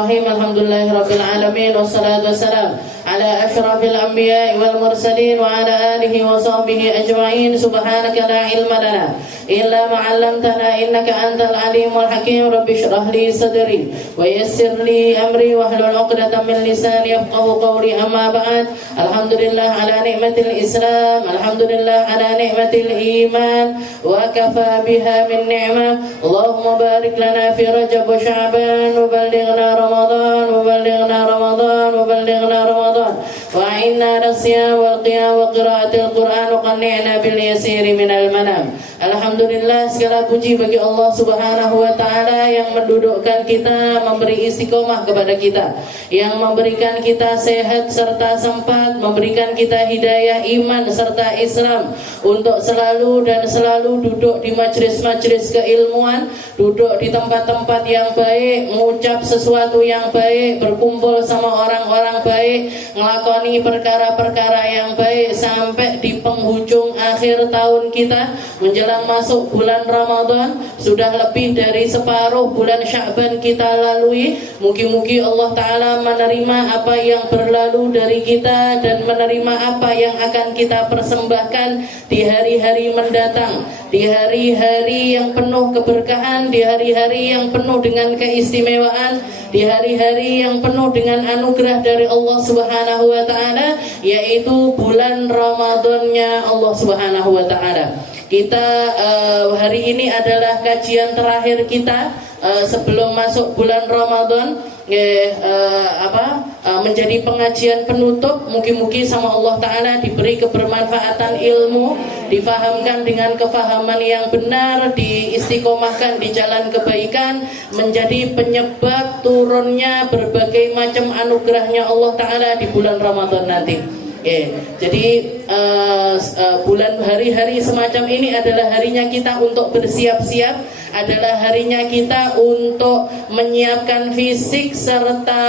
Bismillahirrahmanirrahim. Alhamdulillahirabbil alamin wassalatu wassalamu ala asyrafil anbiya'i wal mursalin wa ala alihi wa sahbihi ajma'in. Subhanaka la ilma lana illa ma 'allamtana innaka antal alimul hakim. Rabbi shrah li sadri wa yassir li amri wahlul 'uqdatam min lisani yafqahu qawli. Amma ba'd. Alhamdulillah ala ni'matil Islam, alhamdulillah ala ni'matil iman, wa kafa biha min ni'mah. Allahumma barik lana fi Rajab wa Sya'ban wa ballighna Ramadan wa ballighna Ramadan wa ballighna Ramadan wa a'inna ala siyam wal qiyam wa qiraatil Qur'an wa qanni'na bil yasiri minal manam. Alhamdulillah, segala puji bagi Allah Subhanahu wa taala yang mendudukkan kita, memberi istiqomah kepada kita, yang memberikan kita sehat serta sempat, memberikan kita hidayah iman serta Islam untuk selalu dan selalu duduk di majelis-majelis keilmuan, duduk di tempat-tempat yang baik, mengucap sesuatu yang baik, berkumpul sama orang-orang baik, ngelakoni perkara-perkara yang baik sampai di penghujung akhir tahun kita menjelang masuk bulan Ramadan. Sudah lebih dari separuh bulan Sya'ban kita lalui. Mugi-mugi Allah Ta'ala menerima apa yang berlalu dari kita dan menerima apa yang akan kita persembahkan di hari-hari mendatang, di hari-hari yang penuh keberkahan, di hari-hari yang penuh dengan keistimewaan, di hari-hari yang penuh dengan anugerah dari Allah Subhanahu wa taala, yaitu bulan Ramadannya Allah Subhanahu wa taala. Kita hari ini adalah kajian terakhir kita sebelum masuk bulan Ramadan, menjadi pengajian penutup. Mugi-mugi sama Allah Ta'ala diberi kebermanfaatan ilmu, difahamkan dengan kefahaman yang benar, diistiqomahkan di jalan kebaikan, menjadi penyebab turunnya berbagai macam anugerahnya Allah Ta'ala di bulan Ramadan nanti. Jadi bulan hari-hari semacam ini adalah harinya kita untuk bersiap-siap, adalah harinya kita untuk menyiapkan fisik serta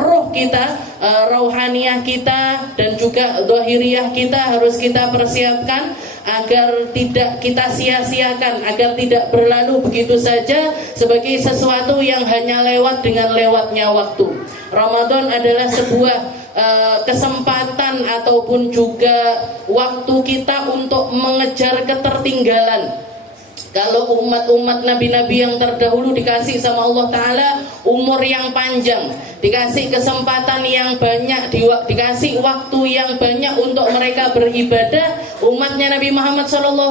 roh kita, rohaniah kita dan juga zahiriyah kita harus kita persiapkan agar tidak kita sia-siakan, agar tidak berlalu begitu saja sebagai sesuatu yang hanya lewat dengan lewatnya waktu. Ramadan adalah sebuah kesempatan ataupun juga waktu kita untuk mengejar ketertinggalan. Kalau umat-umat nabi-nabi yang terdahulu dikasih sama Allah Ta'ala umur yang panjang, dikasih kesempatan yang banyak, dikasih waktu yang banyak untuk mereka beribadah, umatnya Nabi Muhammad SAW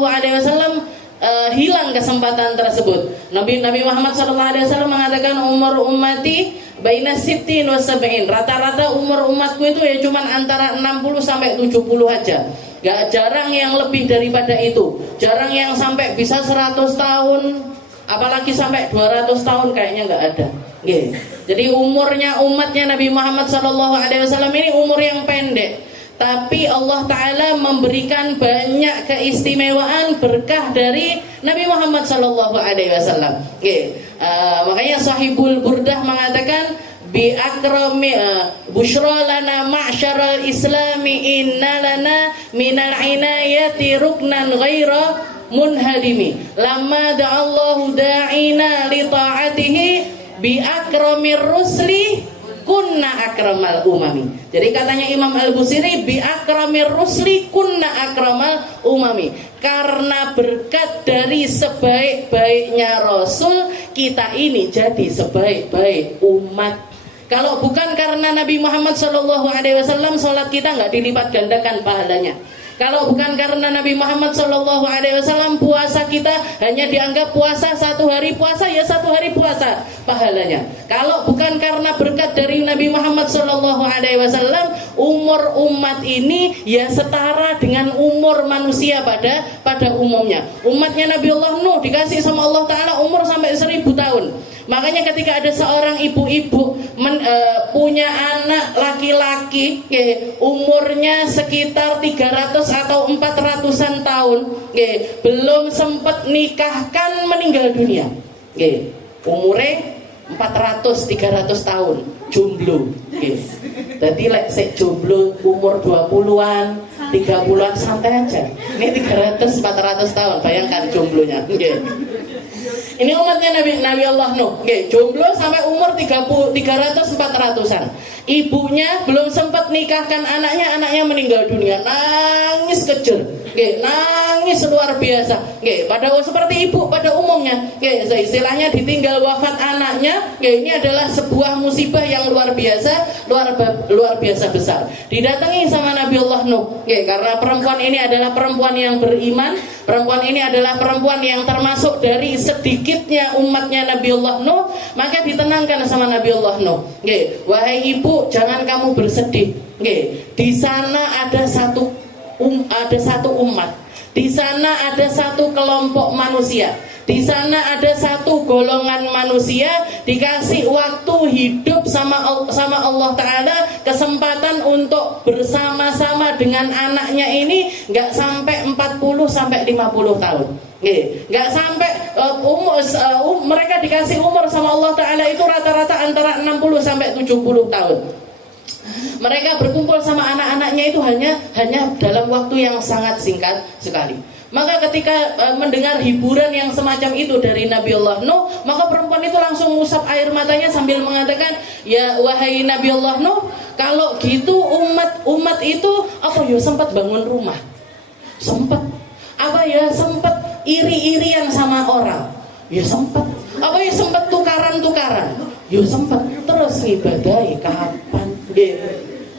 hilang kesempatan tersebut. Nabi Muhammad SAW mengatakan umur ummati baina sittin wa sab'in. Rata-rata umur umatku itu ya cuma antara 60 sampai 70 aja. Gak jarang yang lebih daripada itu. Jarang yang sampai bisa 100 tahun, apalagi sampai 200 tahun kayaknya gak ada. Jadi umurnya umatnya Nabi Muhammad SAW ini umur yang pendek. Tapi Allah Ta'ala memberikan banyak keistimewaan berkah dari Nabi Muhammad SAW. Makanya Sahibul Burdah mengatakan bi akrami busyra lana ma'syaral islami inna lana minal inayati ruknan ghaira munhadimi lamma da'allahu da'ina li ta'atihi bi akramir rusli kunna akramal umami. Jadi katanya Imam Al-Busiri bi akramir rusli kunna akramal umami. Karena berkat dari sebaik-baiknya Rasul, kita ini jadi sebaik-baik umat. Kalau bukan karena Nabi Muhammad SAW, sholat kita nggak dilipat gandakan pahalanya. Kalau bukan karena Nabi Muhammad SAW, puasa kita hanya dianggap puasa satu hari puasa, ya satu hari puasa pahalanya. Kalau bukan karena berkat dari Nabi Muhammad SAW, umur umat ini ya setara dengan umur manusia pada umumnya. Umatnya Nabi Allah Nuh dikasih sama Allah Ta'ala umur sampai 1000 tahun. Makanya ketika ada seorang ibu-ibu punya anak laki-laki, umurnya sekitar 300 atau 400-an tahun, belum sempat nikahkan meninggal dunia, umurnya 400-300 tahun jomblo. Jadi sek jomblo umur 20-an, 30-an santai aja. Ini 300-400 tahun, bayangkan jomblonya. Ini umatnya Nabi Allah Nuh. Nggih, jomblo sampai umur 300-400-an. Ibunya belum sempat nikahkan anaknya meninggal dunia. Nangis kejer. Nggih, nangis luar biasa. Nggih, seperti ibu pada umumnya. Nggih, istilahnya ditinggal wafat anaknya. Nggih, ini adalah sebuah musibah yang luar biasa besar. Didatangi sama Nabi Allah Nuh. Nggih, karena perempuan ini adalah perempuan yang beriman. Perempuan ini adalah perempuan yang termasuk dari sedikitnya umatnya Nabi Allah Nuh, maka ditenangkan sama Nabi Allah Nuh. Nggih, wahai ibu, jangan kamu bersedih. Nggih, di sana ada satu umat. Di sana ada satu kelompok manusia. Di sana ada satu golongan manusia dikasih waktu hidup sama Allah Ta'ala, kesempatan untuk bersama-sama dengan anaknya ini nggak sampai 40-50 tahun. Nggak sampai mereka dikasih umur sama Allah Ta'ala itu rata-rata antara 60-70 tahun. Mereka berkumpul sama anak-anaknya itu hanya dalam waktu yang sangat singkat sekali. Maka ketika mendengar hiburan yang semacam itu dari Nabi Allah Nuh, maka perempuan itu langsung mengusap air matanya sambil mengatakan, ya wahai Nabi Allah Nuh, kalau gitu umat itu apa ya sempat bangun rumah, sempat apa ya sempat iri-irian sama orang, ya sempat apa ya sempat tukaran, ya sempat. Terus ngibadahi kapan?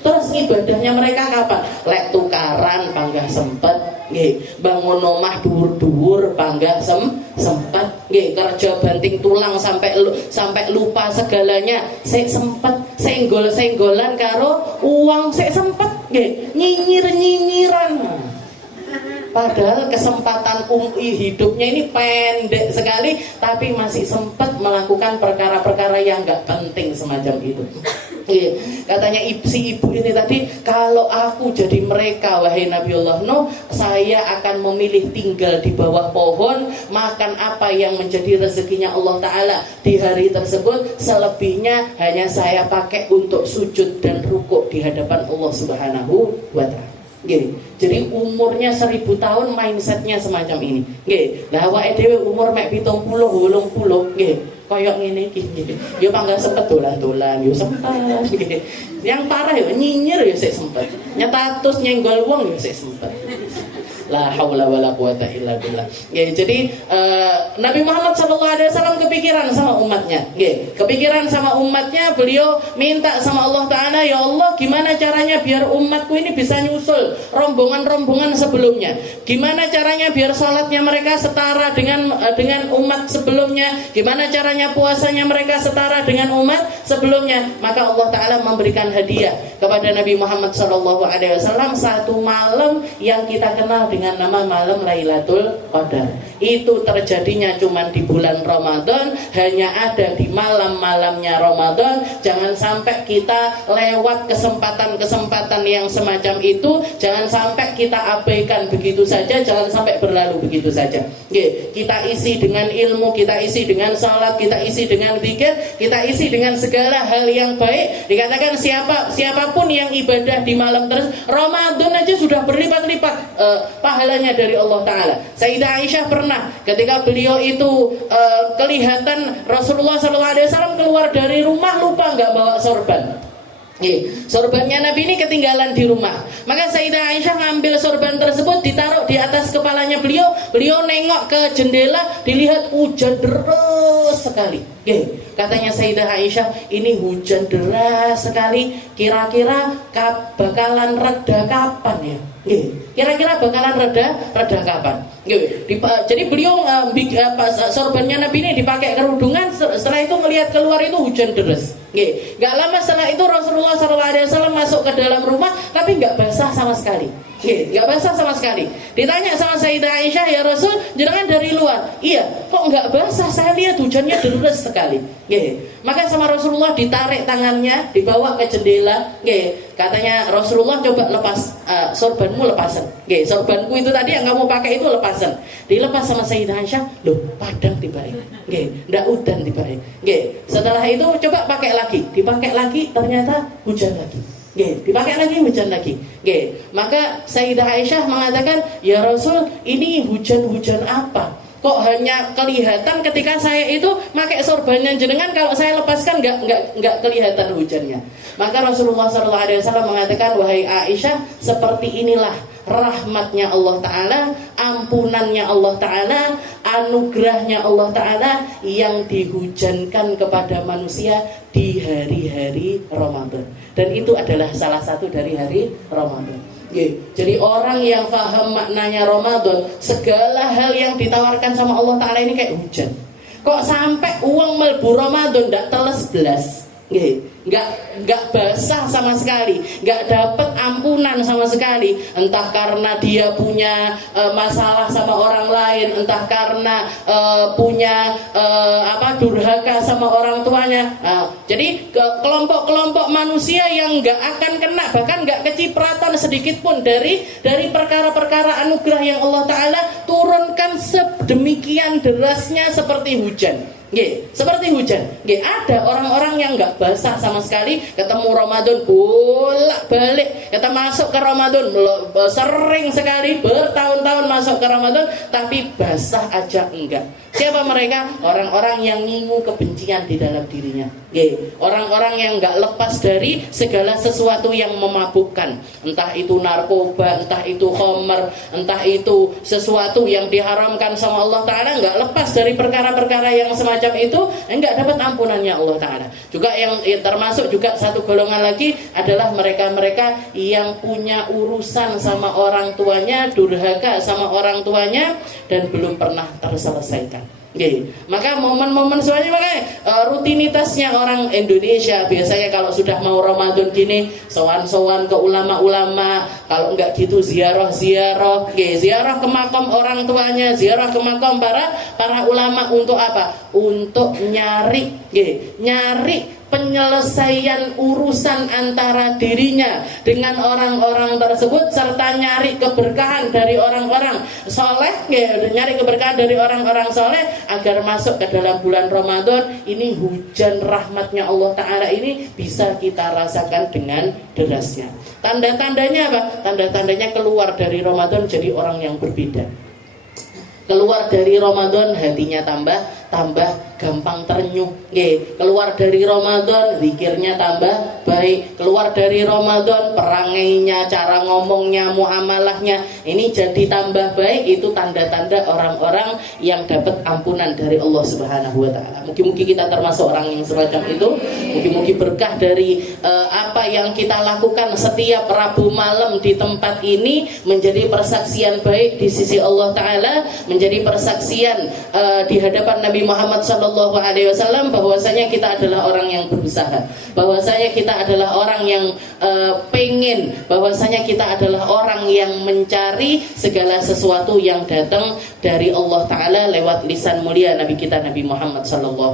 Terus ibadahnya mereka kapan? Lek tukaran panggah sempet, nggih. Bangun omah dhuwur-dhuwur panggah sempet, nggih. Kerja banting tulang sampai lupa segalanya, sik sempet. Senggol-senggolan karo uang sik sempet, nggih. Nyinyir-nyinyiran. Padahal kesempatan hidupnya ini pendek sekali, tapi masih sempat melakukan perkara-perkara yang nggak penting semacam itu. Katanya si ibu ini tadi, kalau aku jadi mereka wahai Nabi Allah Nuh, saya akan memilih tinggal di bawah pohon, makan apa yang menjadi rezekinya Allah Ta'ala di hari tersebut, selebihnya hanya saya pakai untuk sujud dan rukuk di hadapan Allah Subhanahu wa Ta'ala. Jadi umurnya 1000 tahun mindsetnya semacam ini. Lah awake dhewe umur mek 70 80, koyok ngene iki. Yo panggal sempet dolan-dolan, yo sempet. Yang parah yo nyinyir yo sik sempet. Nyetatus nyenggol wong yo sik sempet. La haula wala quwata illa billah. Jadi Nabi Muhammad SAW kepikiran sama umatnya. Kepikiran sama umatnya, beliau minta sama Allah Ta'ala, ya Allah, gimana caranya biar umatku ini bisa nyusul rombongan-rombongan sebelumnya? Gimana caranya biar salatnya mereka setara dengan umat sebelumnya? Gimana caranya puasanya mereka setara dengan umat sebelumnya? Maka Allah Ta'ala memberikan hadiah kepada Nabi Muhammad SAW satu malam yang kita kenal dengan nama malam Lailatul Qadar. Itu terjadinya cuma di bulan Ramadan, hanya ada di malam-malamnya Ramadan. Jangan sampai kita lewat kesempatan-kesempatan yang semacam itu. Jangan sampai kita abaikan begitu saja. Jangan sampai berlalu begitu saja. Kita isi dengan ilmu, kita isi dengan salat, kita isi dengan zikir, kita isi dengan segala hal yang baik. Dikatakan siapapun yang ibadah di malam Ramadan aja sudah berlipat-lipat pahalanya dari Allah Ta'ala. Sayyidah Aisyah pernah ketika beliau itu kelihatan Rasulullah SAW keluar dari rumah lupa nggak bawa sorban. Sorbannya Nabi ini ketinggalan di rumah. Maka Sayyidah Aisyah ngambil sorban tersebut, ditaruh di atas kepalanya beliau. Beliau nengok ke jendela, dilihat hujan deras sekali. Katanya Sayyidah Aisyah, ini hujan deras sekali, kira-kira bakalan reda kapan ya? Kira-kira bakalan reda kapan? Jadi beliau sorbannya Nabi ini dipakai kerudungan. Setelah itu melihat keluar itu hujan deras. Gak lama setelah itu Rasulullah SAW masuk ke dalam rumah, tapi gak basah sama sekali. Gak basah sama sekali. Ditanya sama Sayyidah Aisyah, ya Rasul, jenengan dari luar? Iya, kok gak basah? Saya lihat hujannya deras sekali. Maka sama Rasulullah ditarik tangannya, dibawa ke jendela. Katanya Rasulullah, coba lepas sorbanmu, lepasan. Sorbanku itu tadi yang kamu pakai itu lepasan. Dilepas sama Sayyidah Aisyah, loh padang tiba-tiba. Ndak udan tiba-tiba. Setelah itu coba pakai lagi, dipakai lagi, ternyata hujan lagi. Dipakai lagi, hujan lagi. Maka Sayyidah Aisyah mengatakan, ya Rasul, ini hujan-hujan apa? kok hanya kelihatan ketika saya itu pakai sorbannya jenengan, kalau saya lepaskan nggak kelihatan hujannya. Maka Rasulullah SAW mengatakan, wahai Aisyah, seperti inilah rahmatnya Allah Ta'ala, ampunannya Allah Ta'ala, anugerahnya Allah Ta'ala yang dihujankan kepada manusia di hari-hari Ramadan. Dan itu adalah salah satu dari hari Ramadan. Jadi orang yang paham maknanya Ramadan, segala hal yang ditawarkan sama Allah Ta'ala ini kayak hujan. Kok sampai uang melbu Ramadan nggak teles belas, nggak basah sama sekali, nggak dapat ampunan sama sekali. Entah karena dia punya masalah sama orang lain, entah karena punya durhaka sama orang tuanya. Jadi kelompok-kelompok manusia yang nggak akan kena, bahkan nggak kecipratan sedikit pun dari perkara-perkara anugerah yang Allah Ta'ala turunkan sedemikian derasnya seperti hujan. Seperti hujan. Ada orang-orang yang nggak basah sama sekali, ketemu Ramadan bolak-balik, kita masuk ke Ramadan sering sekali, bertahun-tahun masuk ke Ramadan, tapi basah aja enggak. Siapa mereka? Orang-orang yang ngingu kebencian di dalam dirinya. Orang-orang yang nggak lepas dari segala sesuatu yang memabukkan, entah itu narkoba, entah itu khamr, entah itu sesuatu yang diharamkan sama Allah Ta'ala, nggak lepas dari perkara-perkara yang semacam itu, enggak dapat ampunannya Allah Ta'ala. Juga yang termasuk juga satu golongan lagi adalah mereka-mereka yang punya urusan sama orang tuanya, durhaka sama orang tuanya, dan belum pernah terselesaikan. Maka momen-momen soalnya makanya rutinitasnya orang Indonesia biasanya kalau sudah mau Ramadan gini, sowan-sowan ke ulama-ulama, kalau enggak gitu ziarah ziarah ke makam orang tuanya, ziarah ke makam para ulama. Untuk apa? Untuk nyari penyelesaian urusan antara dirinya dengan orang-orang tersebut, serta nyari keberkahan dari orang-orang soleh, nyari keberkahan dari orang-orang soleh agar masuk ke dalam bulan Ramadan ini, hujan rahmatnya Allah Ta'ala ini bisa kita rasakan dengan derasnya. Tanda-tandanya apa? Tanda-tandanya keluar dari Ramadan jadi orang yang berbeda. Keluar dari Ramadan hatinya tambah gampang terenyuh. Keluar dari Ramadan zikirnya tambah baik. Keluar dari Ramadan perangainya, cara ngomongnya, muamalahnya ini jadi tambah baik. Itu tanda-tanda orang-orang yang dapat ampunan dari Allah Subhanahu wa Ta'ala. Mungkin kita termasuk orang yang semacam itu. Mungkin berkah dari apa yang kita lakukan setiap Rabu malam di tempat ini menjadi persaksian baik di sisi Allah Ta'ala, menjadi persaksian di hadapan Nabi Muhammad SAW bahwasanya kita adalah orang yang berusaha, bahwasanya kita adalah orang yang pengen, bahwasanya kita adalah orang yang mencari segala sesuatu yang datang dari Allah Ta'ala lewat lisan mulia Nabi kita Nabi Muhammad SAW.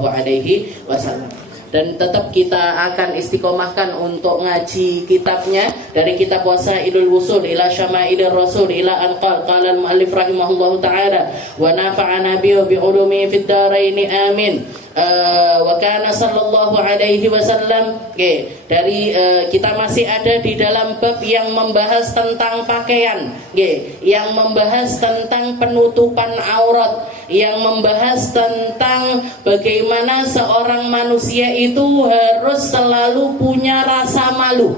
Dan tetap kita akan istiqomahkan untuk ngaji kitabnya dari kitab Wasailul Wusul ila Syamailir Rasul ila Anqal qala al-muallif rahimahullahu ta'ala wa nafa'ana bi ulumi fid dharain amin. Wa kana sallallahu alaihi wasallam. Dari kita masih ada di dalam bab yang membahas tentang pakaian, yang membahas tentang penutupan aurat, yang membahas tentang bagaimana seorang manusia itu harus selalu punya rasa malu.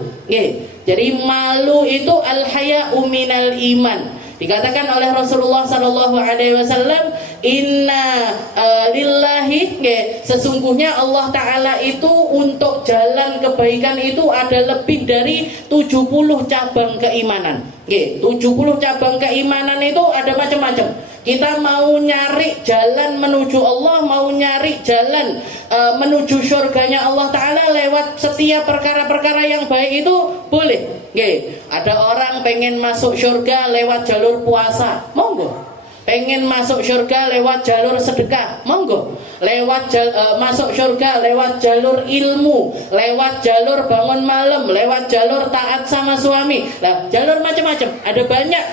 Jadi malu itu al-haya'u minal iman. Dikatakan oleh Rasulullah sallallahu alaihi wasallam, inna lillahi, sesungguhnya Allah Ta'ala itu untuk jalan kebaikan itu ada lebih dari 70 cabang keimanan. 70 cabang keimanan itu ada macam-macam. Kita mau nyari jalan menuju Allah, mau nyari jalan menuju surganya Allah Ta'ala lewat setiap perkara-perkara yang baik itu boleh. Ada orang pengen masuk surga lewat jalur puasa, monggo. Pengen masuk surga lewat jalur sedekah, monggo. Masuk surga lewat jalur ilmu, lewat jalur bangun malam, lewat jalur taat sama suami. Nah, jalur macam-macam, ada banyak.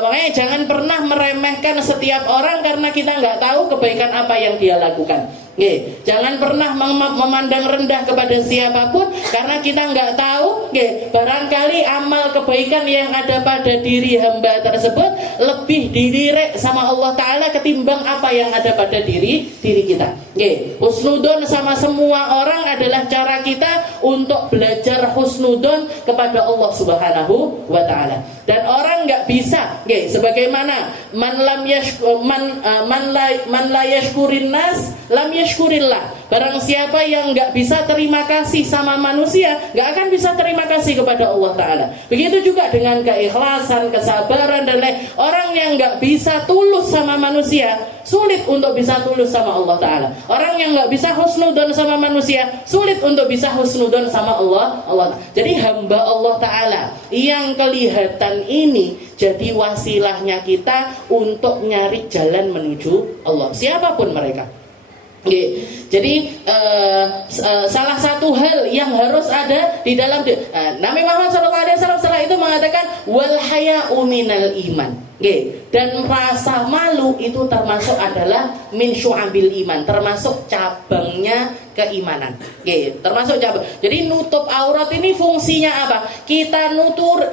Makanya jangan pernah meremehkan setiap orang karena kita nggak tahu kebaikan apa yang dia lakukan. Nggih, jangan pernah memandang rendah kepada siapapun karena kita nggak tahu, nggih, barangkali amal kebaikan yang ada pada diri hamba tersebut lebih dilirik sama Allah Ta'ala ketimbang apa yang ada pada diri kita. Nggih, husnudon sama semua orang adalah cara kita untuk belajar husnudon kepada Allah Subhanahu wa Ta'ala. Dan orang nggak bisa, nggih, sebagaimana man la yashkurin nas lam yashkurillah. Barang siapa yang nggak bisa terima kasih sama manusia, nggak akan bisa terima kasih kepada Allah Ta'ala. Begitu juga dengan keikhlasan, kesabaran dan lain. Orang yang nggak bisa tulus sama manusia, sulit untuk bisa tulus sama Allah Ta'ala. Orang yang nggak bisa husnudon sama manusia, sulit untuk bisa husnudon sama Allah. Jadi hamba Allah Ta'ala yang kelihatan ini jadi wasilahnya kita untuk nyari jalan menuju Allah, siapapun mereka. Jadi salah satu hal yang harus ada di dalam Nabi Muhammad SAW setelah itu mengatakan wal haya'u minal iman. Dan rasa malu itu termasuk adalah min syu'abil iman, termasuk cabangnya keimanan. Termasuk cabang. Jadi nutup aurat ini fungsinya apa? Kita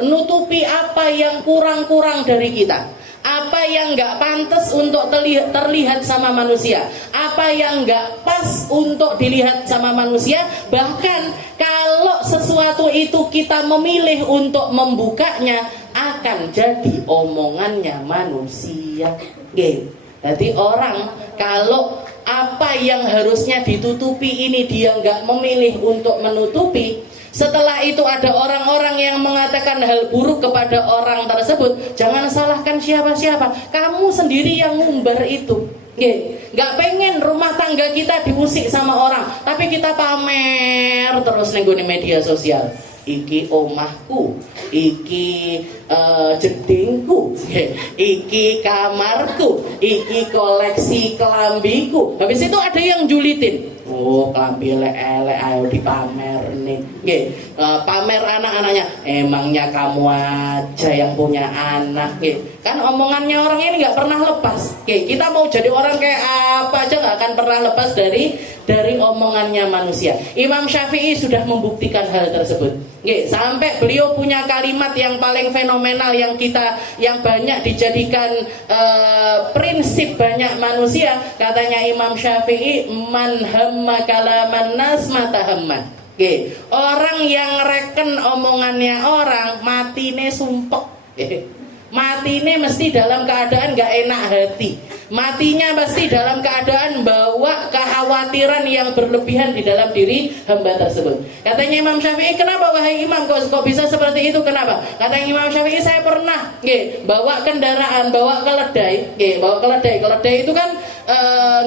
nutupi apa yang kurang-kurang dari kita. Apa yang gak pantas untuk terlihat sama manusia, apa yang gak pas untuk dilihat sama manusia. Bahkan kalau sesuatu itu kita memilih untuk membukanya, akan jadi omongannya manusia. Jadi orang kalau apa yang harusnya ditutupi ini dia gak memilih untuk menutupi, setelah itu ada orang-orang yang mengatakan hal buruk kepada orang tersebut, jangan salahkan siapa-siapa, kamu sendiri yang ngumbar itu. Gak pengen rumah tangga kita diusik sama orang, tapi kita pamer terus ning media sosial. Iki omahku, iki jedingku, iki kamarku, iki koleksi kelambiku. Habis itu ada yang julitin. Oh, kelambi elek-elek ayo dipamer nih. Pamer anak-anaknya. Emangnya kamu aja yang punya anak. Kan omongannya orang ini nggak pernah lepas. Kita mau jadi orang kayak apa aja nggak akan pernah lepas dari omongannya manusia. Imam Syafi'i sudah membuktikan hal tersebut. Sampai beliau punya kalimat yang paling fenomenal yang banyak dijadikan prinsip banyak manusia. Katanya Imam Syafi'i, man hamma kalaman nas matahamman. Orang yang reken omongannya orang, matine sumpek. Matine mesti dalam keadaan gak enak hati. Matinya pasti dalam keadaan bawa kekhawatiran yang berlebihan di dalam diri hamba tersebut. Katanya Imam Syafi'i, kenapa wahai Imam kok bisa seperti itu? Kenapa? Katanya Imam Syafi'i, saya pernah bawa kendaraan, bawa keledai. Keledai itu kan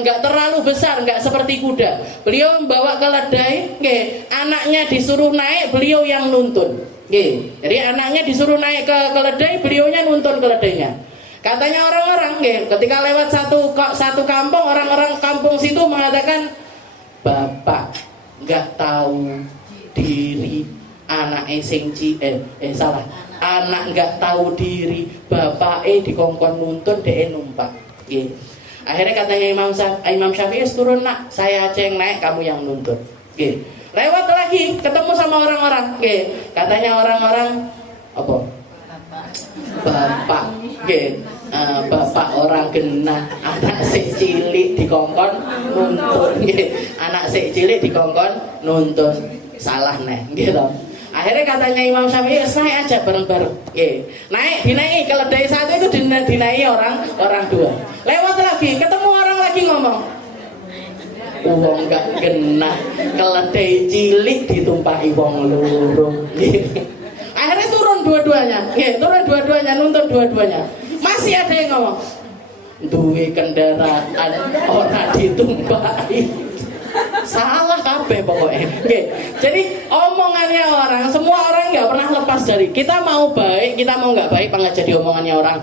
nggak terlalu besar, nggak seperti kuda. Beliau membawa keledai, anaknya disuruh naik, beliau yang nuntun. Jadi anaknya disuruh naik ke keledai, beliaunya nuntun keledainya. Katanya orang-orang, ketika lewat satu kampung, orang-orang kampung situ mengatakan, bapak nggak tahu diri, anak anak nggak tahu diri, bapak dikongkon nuntun, numpak. Akhirnya katanya Imam Syafi'i, turun nak, saya aja yang naik, kamu yang nuntun. Lewat lagi, ketemu sama orang-orang. Katanya orang-orang, apa? Bapak, bapak orang genah, anak sik cilik dikongkon nuntun. Anak sik cilik dikongkon nuntun, salah nih, gitu. Akhirnya katanya Imam Syafi'i, naik aja bareng-bareng. Dinaiki keledai satu itu dinaiki orang dua. Lewat lagi, ketemu orang lagi ngomong, wong gak genah, keledai cilik ditumpaki wong loro. Akhirnya turun dua-duanya, nuntun dua-duanya. Masih ada yang ngomong, duwe kendaraan ora ditumpaki. Salah kabeh pokoknya. Jadi omongannya orang, semua orang nggak pernah lepas dari. Kita mau baik, kita mau nggak baik, nggak jadi omongannya orang.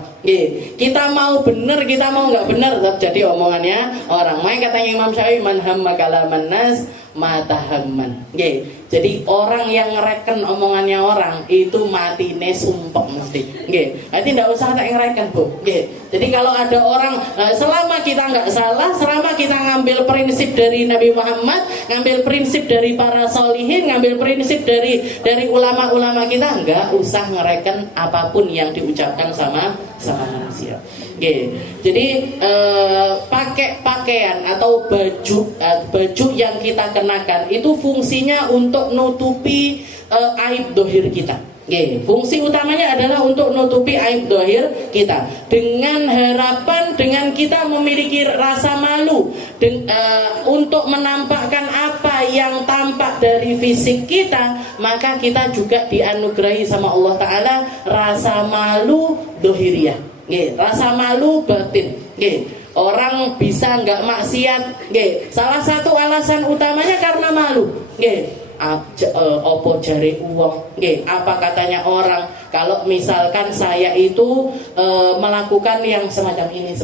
Kita mau bener, kita mau nggak bener, tetap jadi omongannya orang. Makanya katanya Imam Syafi'i, man hamma kalaman nas matahamman. Nggih. Jadi orang yang ngereken omongannya orang itu matine sumpek mesti. Nggih. Nanti ndak usah tak ngereken, Bu. Nggih. Jadi kalau ada orang selama kita nggak salah, selama kita ngambil prinsip dari Nabi Muhammad, ngambil prinsip dari para solihin, ngambil prinsip dari ulama-ulama kita, nggak usah ngereken apapun yang diucapkan sama manusia. Oke, jadi pakai pakaian atau baju yang kita kenakan itu fungsinya untuk nutupi aib dohir kita. Oke, fungsi utamanya adalah untuk nutupi aib dohir kita. Dengan harapan dengan kita memiliki rasa malu untuk menampakkan apa yang tampak dari fisik kita, maka kita juga dianugerahi sama Allah Ta'ala rasa malu dohiriyah. Rasa malu batin. Orang bisa nggak maksiat, salah satu alasan utamanya karena malu. Opo jari uang, apa katanya orang kalau misalkan saya itu melakukan yang semacam ini.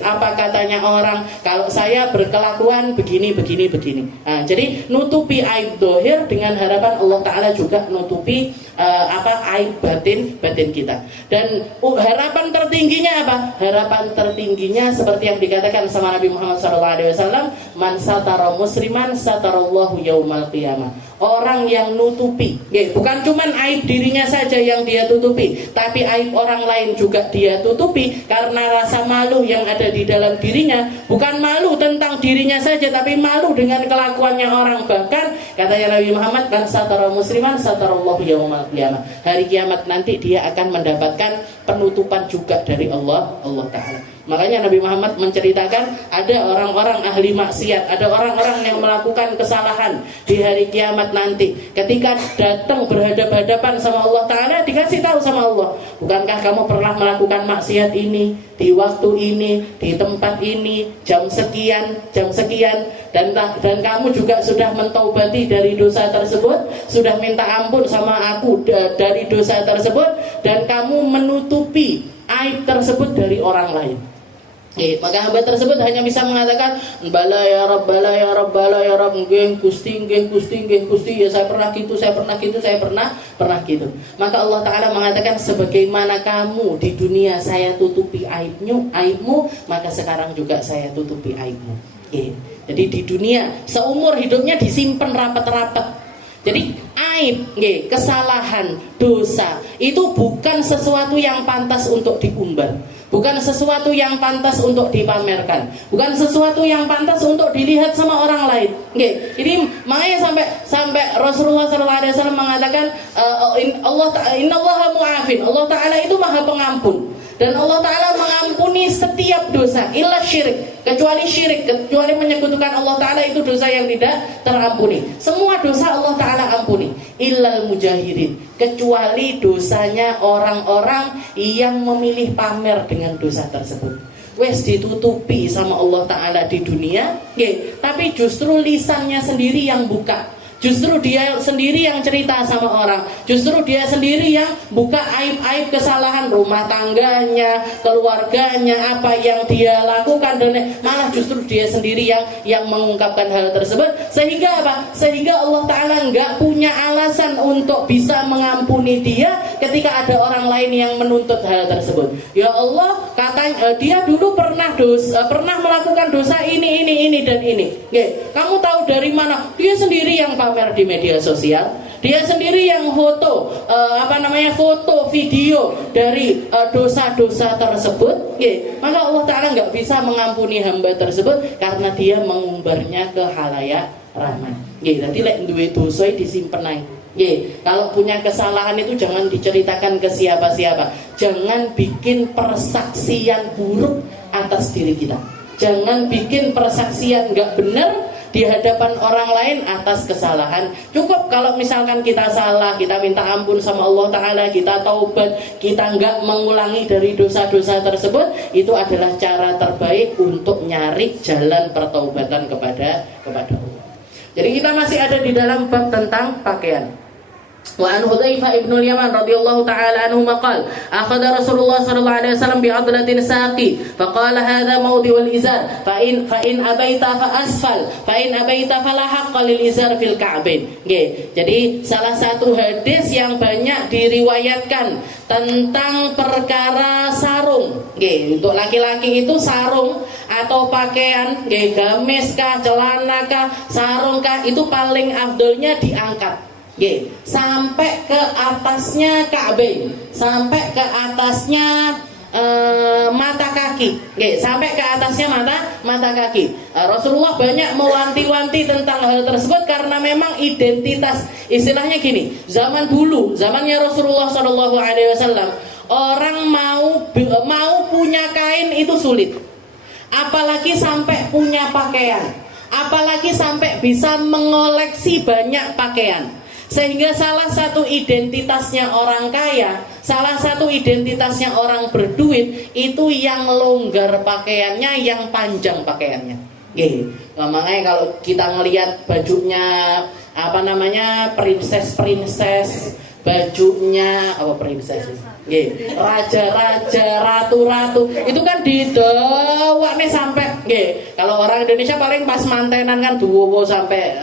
Apa katanya orang kalau saya berkelakuan begini. Nah, jadi nutupi aib dohir dengan harapan Allah Ta'ala juga nutupi aib batin kita. Dan harapan tertingginya apa? Harapan tertingginya seperti yang dikatakan sama Nabi Muhammad SAW, man satara musliman satarallahu yaumal qiyamah. Orang yang nutupi, bukan cuman aib dirinya saja yang dia tutupi, tapi aib orang lain juga dia tutupi karena rasa malu yang ada di dalam dirinya. Bukan malu tentang dirinya saja, tapi malu dengan kelakuannya orang. Bahkan katanya Nabi Muhammad, kan satara musliman satarallahu yaumal qiyamah. Hari kiamat nanti dia akan mendapatkan penutupan juga dari Allah Ta'ala. Makanya Nabi Muhammad menceritakan ada orang-orang ahli maksiat, ada orang-orang yang melakukan kesalahan di hari kiamat nanti. Ketika datang berhadapan-hadapan sama Allah Ta'ala, dikasih tahu sama Allah, bukankah kamu pernah melakukan maksiat ini di waktu ini, di tempat ini, jam sekian, dan kamu juga sudah mentaubati dari dosa tersebut, sudah minta ampun sama aku dari dosa tersebut, dan kamu menutupi aib tersebut dari orang lain. Maka hamba tersebut hanya bisa mengatakan, bala ya Rabb, nggih Gusti, ya saya pernah gitu. Maka Allah Ta'ala mengatakan, sebagaimana kamu di dunia saya tutupi aibmu, maka sekarang juga saya tutupi aibmu. Jadi di dunia seumur hidupnya disimpan rapat-rapat. Jadi aib, kesalahan, dosa itu bukan sesuatu yang pantas untuk diumbar, bukan sesuatu yang pantas untuk dipamerkan, bukan sesuatu yang pantas untuk dilihat sama orang lain. Ini makanya sampai Rasulullah SAW mengatakan, Innallaha mu'afin, Allah Ta'ala itu maha pengampun. Dan Allah Ta'ala mengampuni setiap dosa illa syirik, kecuali syirik, kecuali menyekutukan Allah Ta'ala, itu dosa yang tidak terampuni. Semua dosa Allah Ta'ala ampuni, illal mujahirin, kecuali dosanya orang-orang yang memilih pamer dengan dosa tersebut. Wes ditutupi sama Allah Ta'ala di dunia, tapi justru lisannya sendiri yang buka. Justru dia sendiri yang cerita sama orang, justru dia sendiri yang buka aib-aib kesalahan rumah tangganya, keluarganya, apa yang dia lakukan, dan malah justru dia sendiri yang mengungkapkan hal tersebut. Sehingga apa? Sehingga Allah Ta'ala nggak punya alasan untuk bisa mengampuni dia ketika ada orang lain yang menuntut hal tersebut. Ya Allah, katanya dia dulu pernah melakukan dosa ini dan ini. Kamu tahu dari mana? Dia sendiri yang pamer di media sosial, dia sendiri yang foto video dari dosa-dosa tersebut. Maka Allah Ta'ala nggak bisa mengampuni hamba tersebut karena dia mengumbarnya ke khalayak ramai. Nanti lek duwe dosa disimpen ae. Kalau punya kesalahan itu jangan diceritakan ke siapa-siapa. Jangan bikin persaksian buruk atas diri kita. Jangan bikin persaksian nggak benar di hadapan orang lain atas kesalahan. Cukup kalau misalkan kita salah, kita minta ampun sama Allah Ta'ala, kita taubat, kita nggak mengulangi dari dosa-dosa tersebut. Itu adalah cara terbaik untuk nyari jalan pertaubatan kepada Allah. Jadi kita masih ada di dalam bab tentang pakaian. وعن حذيفة بن اليمان رضي الله تعالى عنهما قال أخذ رسول الله صلى الله عليه وسلم بعضلة ساقي فقال هذا موضع الإزار فإن أبيت فأسفل فإن أبيت فلا حق للإزار في الكعبين. Jadi salah satu hadis yang banyak diriwayatkan tentang perkara sarung. Untuk laki-laki itu sarung atau pakaian, gamis kah, celana kah, sarung kah, itu paling afdolnya diangkat. Sampai ke atasnya Ka'bain, sampai ke atasnya mata kaki, sampai ke atasnya mata kaki. Rasulullah banyak mewanti-wanti tentang hal tersebut karena memang identitas, istilahnya gini, zaman dulu, zamannya Rasulullah SAW, orang mau punya kain itu sulit, apalagi sampai punya pakaian, apalagi sampai bisa mengoleksi banyak pakaian. Sehingga salah satu identitasnya orang kaya, salah satu identitasnya orang berduit itu yang longgar pakaiannya, yang panjang pakaiannya. Makanya kalau kita ngelihat bajunya princess, bajunya raja-raja, ratu-ratu, itu kan didawakne sampai kalau orang Indonesia paling pas mantenan kan duwowo sampai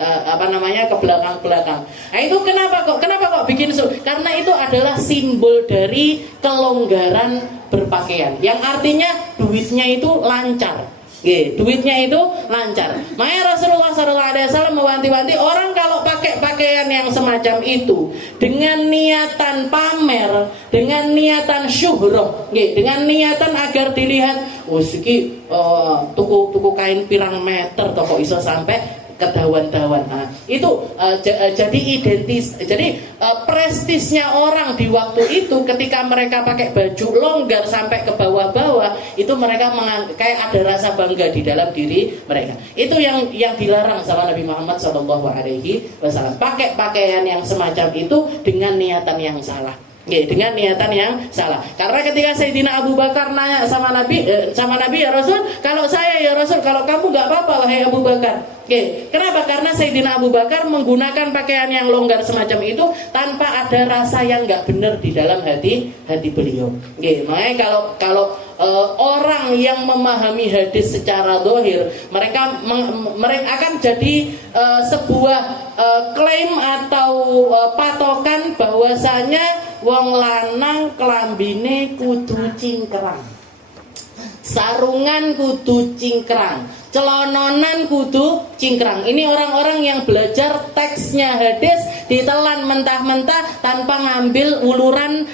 ke belakang-belakang. Nah, itu kenapa kok bikin karena itu adalah simbol dari kelonggaran berpakaian, yang artinya duitnya itu lancar. Duitnya itu lancar. Makanya Rasulullah SAW mewanti-wanti orang kalau pakai pakaian yang semacam itu dengan niatan pamer, dengan niatan syuhroh, dengan niatan agar dilihat, tuku kain pirang meter toko iso sampai kedawan-dawan. Itu jadi prestisnya orang di waktu itu ketika mereka pakai baju longgar sampai ke bawah-bawah, itu mereka kayak ada rasa bangga di dalam diri mereka. Itu yang dilarang sama Nabi Muhammad SAW. Pakai pakaian yang semacam itu dengan niatan yang salah. Dengan niatan yang salah. Karena ketika Sayyidina Abu Bakar nanya sama Nabi, ya Rasul, kalau saya ya Rasul, kalau kamu nggak apa-apa wahai Abu Bakar. Kenapa? Karena Sayyidina Abu Bakar menggunakan pakaian yang longgar semacam itu tanpa ada rasa yang nggak benar di dalam hati beliau. Makanya kalau orang yang memahami hadis secara zahir, mereka akan jadi sebuah klaim atau patokan bahwasanya wong lanang kelambine kudu cingkrang, sarungan kudu cingkrang, celononan kudu cingkrang. Ini orang-orang yang belajar teksnya hadis ditelan mentah-mentah tanpa ngambil uluran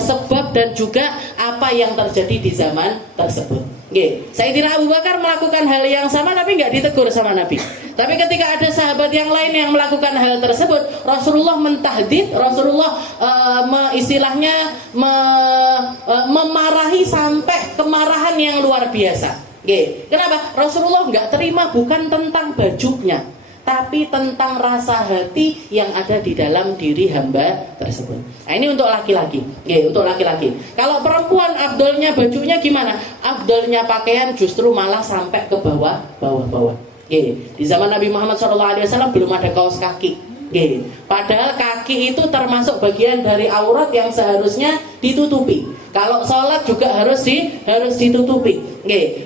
sebab dan juga apa yang terjadi di zaman tersebut. Sayyidina Abu Bakar melakukan hal yang sama tapi nggak ditegur sama Nabi. Tapi ketika ada sahabat yang lain yang melakukan hal tersebut, Rasulullah mentahdid, Rasulullah memarahi sampai kemarahan yang luar biasa. Kenapa? Rasulullah nggak terima bukan tentang bajunya, tapi tentang rasa hati yang ada di dalam diri hamba tersebut. Nah, ini untuk laki-laki. Untuk laki-laki. Kalau perempuan afdolnya bajunya gimana? Afdolnya pakaian justru malah sampai ke bawah. Di zaman Nabi Muhammad SAW belum ada kaos kaki. Padahal kaki itu termasuk bagian dari aurat yang seharusnya ditutupi. Kalau sholat juga harus ditutupi.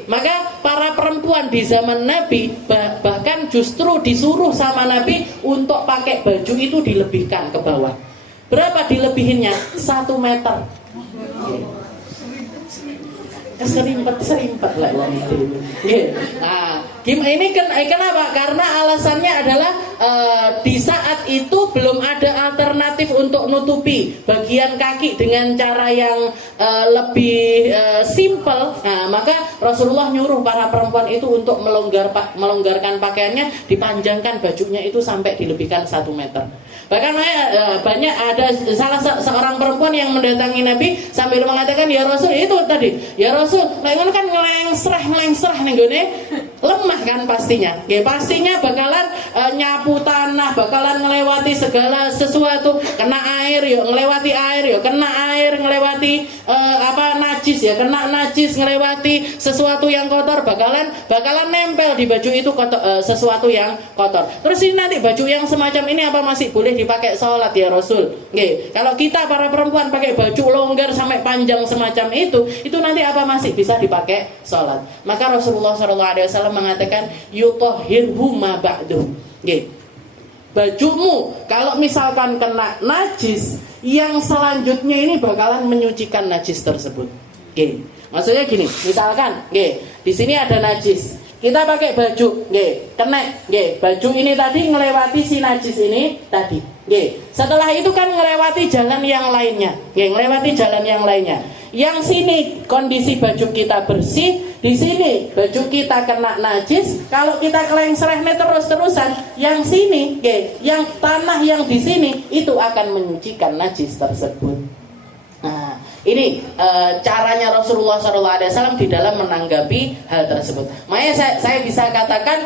Maka para perempuan di zaman Nabi bahkan justru disuruh sama Nabi untuk pakai baju itu dilebihkan ke bawah. Berapa dilebihinnya? 1 meter. Serimpet lah itu. Nah, ini kenapa? Karena alasannya adalah di saat itu belum ada alternatif untuk nutupi bagian kaki dengan cara yang lebih simple. Nah, maka Rasulullah nyuruh para perempuan itu untuk melonggarkan pakaiannya, dipanjangkan bajunya itu sampai dilebihkan 1 meter. Bahkan banyak ada salah seorang perempuan yang mendatangi Nabi sambil mengatakan, ya Rasul, itu tadi, ya Rasul, lah ngono kan ngelengserah ning gone lemah kan pastinya. Pastinya bakalan nyapu tanah, bakalan ngelewati segala sesuatu, kena air yo ngelewati air yo, kena air ngelewati najis ya, kena najis ngelewati sesuatu yang kotor, bakalan nempel di baju itu kotor, sesuatu yang kotor. Terus ini nanti baju yang semacam ini apa masih boleh dipakai sholat ya Rasul? Kalau kita para perempuan pakai baju longgar sampai panjang semacam itu nanti apa masih bisa dipakai sholat? Maka Rasulullah SAW mengatakan yutohirhu ma ba'du. Bajumu kalau misalkan kena najis, yang selanjutnya ini bakalan menyucikan najis tersebut. Maksudnya gini, misalkan di sini ada najis, kita pakai baju, kena, baju ini tadi ngelewati si najis ini tadi. Setelah itu kan ngelewati jalan yang lainnya, ngelewati jalan yang lainnya. Yang sini kondisi baju kita bersih, di sini baju kita kena najis. Kalau kita kelengserehnya terus-terusan, yang sini, yang tanah yang di sini itu akan menyucikan najis tersebut. Nah, ini caranya Rasulullah SAW di dalam menanggapi hal tersebut. Makanya saya bisa katakan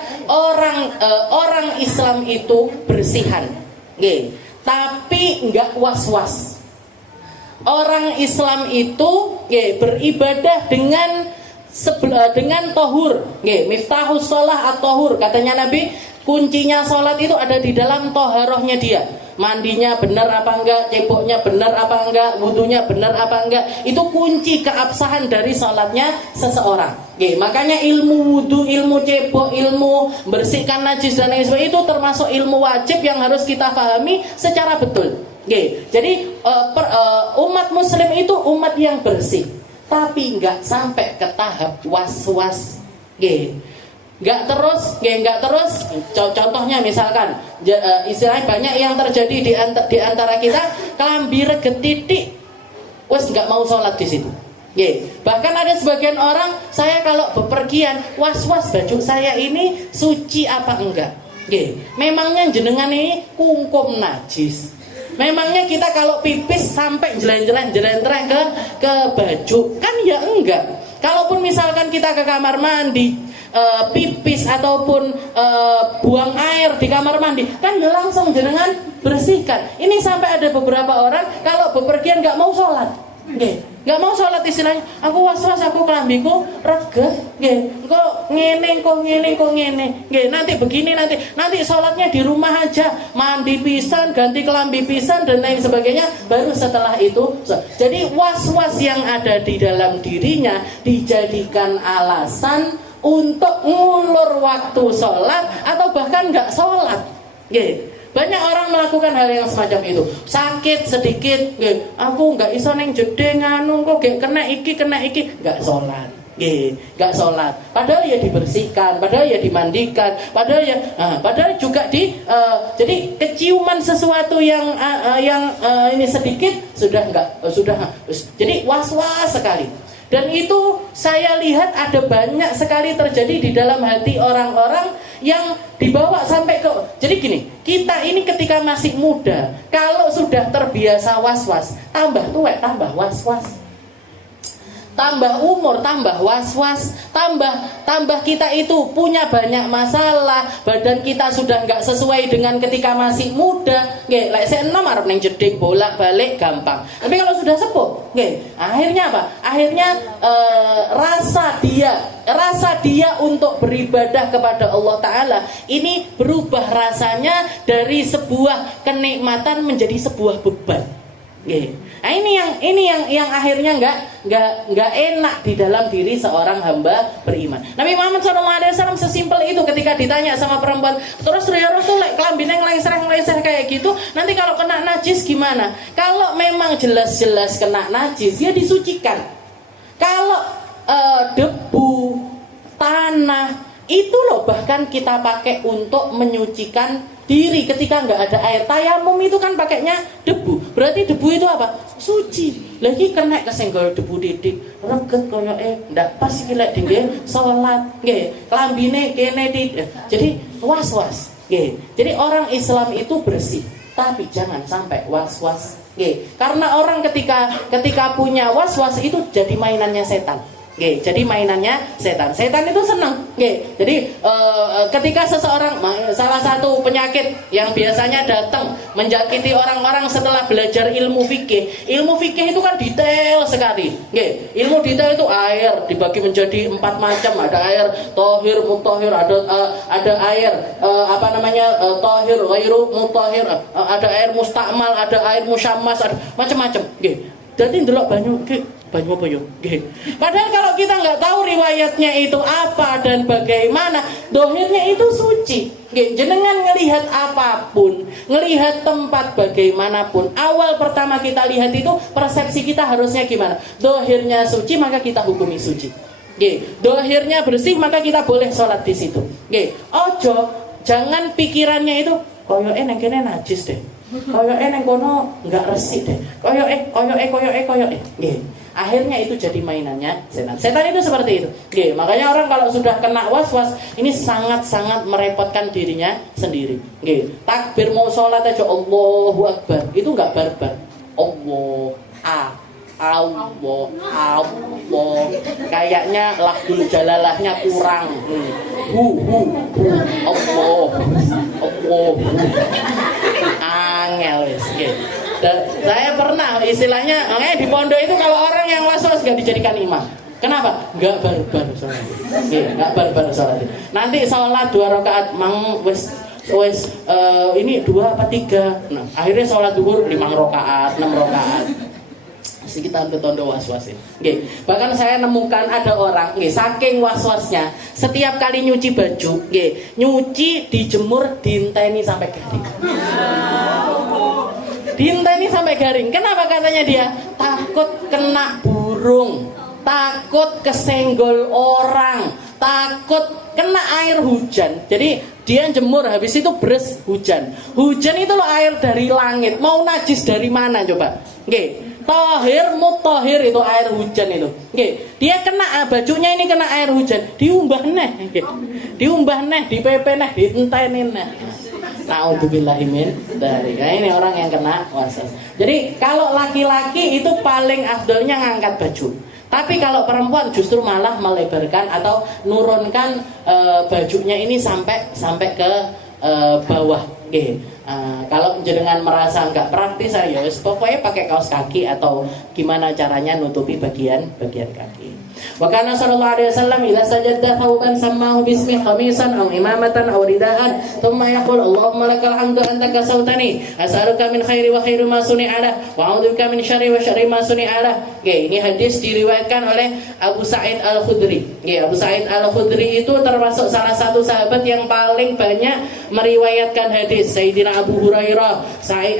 orang Islam itu bersihan, tapi enggak was-was. Orang Islam itu beribadah dengan tohur, miftahus sholah at-tohur. Katanya Nabi, kuncinya sholat itu ada di dalam toharohnya dia. Mandinya benar apa enggak, ceboknya benar apa enggak, wudunya benar apa enggak. Itu kunci keabsahan dari sholatnya seseorang. Makanya ilmu wudu, ilmu cebok, ilmu bersihkan najis dan lain sebagainya itu termasuk ilmu wajib yang harus kita pahami secara betul. Jadi umat muslim itu umat yang bersih, tapi nggak sampai ke tahap was-was. Nggak terus. Contohnya misalkan istilahnya banyak yang terjadi di antara kita, kelambi reget titik, wes nggak mau sholat di situ. Bahkan ada sebagian orang, saya kalau bepergian was-was baju saya ini suci apa enggak. Memangnya jenengan ini kungkum najis. Memangnya kita kalau pipis sampai jelan-jelan ke baju? Kan ya enggak. Kalaupun misalkan kita ke kamar mandi, pipis ataupun buang air di kamar mandi, kan ya langsung jenengan bersihkan. Ini sampai ada beberapa orang kalau bepergian nggak mau sholat. Nggak mau sholat istilahnya, aku was-was, aku kelambiku reget, kok ngene, nanti begini, nanti sholatnya di rumah aja, mandi pisan, ganti kelambi pisan dan lain sebagainya, baru setelah itu. Jadi was-was yang ada di dalam dirinya dijadikan alasan untuk ngulur waktu sholat atau bahkan nggak sholat. Banyak orang melakukan hal yang semacam itu. Sakit sedikit, aku nggak iso neng jedeng anu kok kena iki, nggak sholat. Nggak sholat. Padahal ya dibersihkan, padahal ya dimandikan, padahal juga jadi keciuman sesuatu yang ini sedikit sudah. Jadi was-was sekali. Dan itu saya lihat ada banyak sekali terjadi di dalam hati orang-orang yang dibawa sampai ke. Jadi gini, kita ini ketika masih muda, kalau sudah terbiasa was-was, tambah tua tambah was-was, tambah umur tambah was-was, tambah kita itu punya banyak masalah, badan kita sudah nggak sesuai dengan ketika masih muda. Lek saya enom arep ning jeding bolak-balik gampang. Tapi kalau sudah sepuh, akhirnya apa? Akhirnya rasa dia untuk beribadah kepada Allah Ta'ala ini berubah rasanya dari sebuah kenikmatan menjadi sebuah beban. Nah ini yang akhirnya nggak enak di dalam diri seorang hamba beriman. Nabi Muhammad SAW sesimpel itu ketika ditanya sama perempuan, terus ya Rasul, kelambine ngeleser kayak gitu, nanti kalau kena najis gimana? Kalau memang jelas-jelas kena najis, ya disucikan. Kalau debu, tanah, itu loh bahkan kita pakai untuk menyucikan diri ketika nggak ada air. Tayamum itu kan pakainya debu. Berarti debu itu apa? Suci. Lagi kena kesenggol debu didik, reget koyo ndak pas iki lek dingge salat, nggih. Klambine kene jadi was-was, nggih. Jadi orang Islam itu bersih, tapi jangan sampai was-was, nggih. Karena orang ketika punya was-was itu jadi mainannya setan. Nggih, jadi mainannya setan. Setan itu senang. Nggih. Jadi ketika seseorang, salah satu penyakit yang biasanya datang menjakiti orang-orang setelah belajar ilmu fikih. Ilmu fikih itu kan detail sekali. Nggih. Ilmu detail itu air dibagi menjadi 4 macam. Ada air tohir, mutahhir, ada air tohir, ghairu mutahhir, ada air mustakmal, ada air musyammas, ada macam-macam. Nggih. Jadi ndelok banyu apa yo? Nggih. Padahal kalau kita nggak tahu riwayatnya itu apa dan bagaimana, dohirnya itu suci. Nggih, jenengan ngelihat apapun, ngelihat tempat bagaimanapun, awal pertama kita lihat itu persepsi kita harusnya gimana? Dohirnya suci maka kita hukumi suci. Nggih, dohirnya bersih maka kita boleh sholat di situ. Nggih, ojo jangan pikirannya itu koyoke nang kene najis deh. Koyoke nang kono enggak resik deh. Koyoke. Nggih. Akhirnya itu jadi mainannya setan. Setan itu seperti itu. Nggih, makanya orang kalau sudah kena was-was ini sangat-sangat merepotkan dirinya sendiri. Nggih. Takbir mau sholat aja Allahu Akbar. Itu enggak barbar. Allah. Kayaknya lahul jalalahnya kurang. Allah. Angel wis. Saya pernah istilahnya di pondok itu kalau orang yang was-was gak dijadikan imam. Kenapa? Enggak barbar sholat. Enggak barbar sholat. Nanti sholat 2 rakaat mang wis ini 2 apa 3. Nah, akhirnya sholat zuhur 5 rakaat, 6 rakaat. Mesti kita tondo was-was. Nggih. Bahkan saya nemukan ada orang nggih saking was-wasnya, setiap kali nyuci baju, nggih, nyuci dijemur diinteni sampai garing. Diinteni sampai garing. Kenapa katanya dia? Takut kena burung, takut kesenggol orang, takut kena air hujan. Jadi dia jemur habis itu beres hujan. Hujan itu loh air dari langit. Mau najis dari mana coba? Nggih. Tohir mutahhir itu air hujan itu. Nggih. Dia kena bajunya ini kena air hujan, diumbah neh. Nggih. Diumbah neh, dipepe neh, dienteni neh. Nauzubillahi min dzalik. Nah, ini orang yang kena waswas. Jadi kalau laki-laki itu paling afdolnya ngangkat baju. Tapi kalau perempuan justru malah melebarkan atau nurunkan bajunya ini sampai ke bawah. Nggih. Kalau jenengan merasa nggak praktis, ya pokoknya pakai kaos kaki atau gimana caranya nutupi bagian kaki. Wa kana sallallahu alaihi wasallam idza sajada thawban sammahu bismi khamisan aw imamatan aw ridaan thumma yaqul Allahumma lakal hamdu anta kasautani as'aluka min khairi wa khairu ma suni'a lah wa a'udzubika min syarri wa syarri ma suni'a lah. Ini hadis diriwayatkan oleh Abu Sa'id Al-Khudri. Abu Sa'id Al-Khudri itu termasuk salah satu sahabat yang paling banyak meriwayatkan hadis. Sayyidina Abu Hurairah,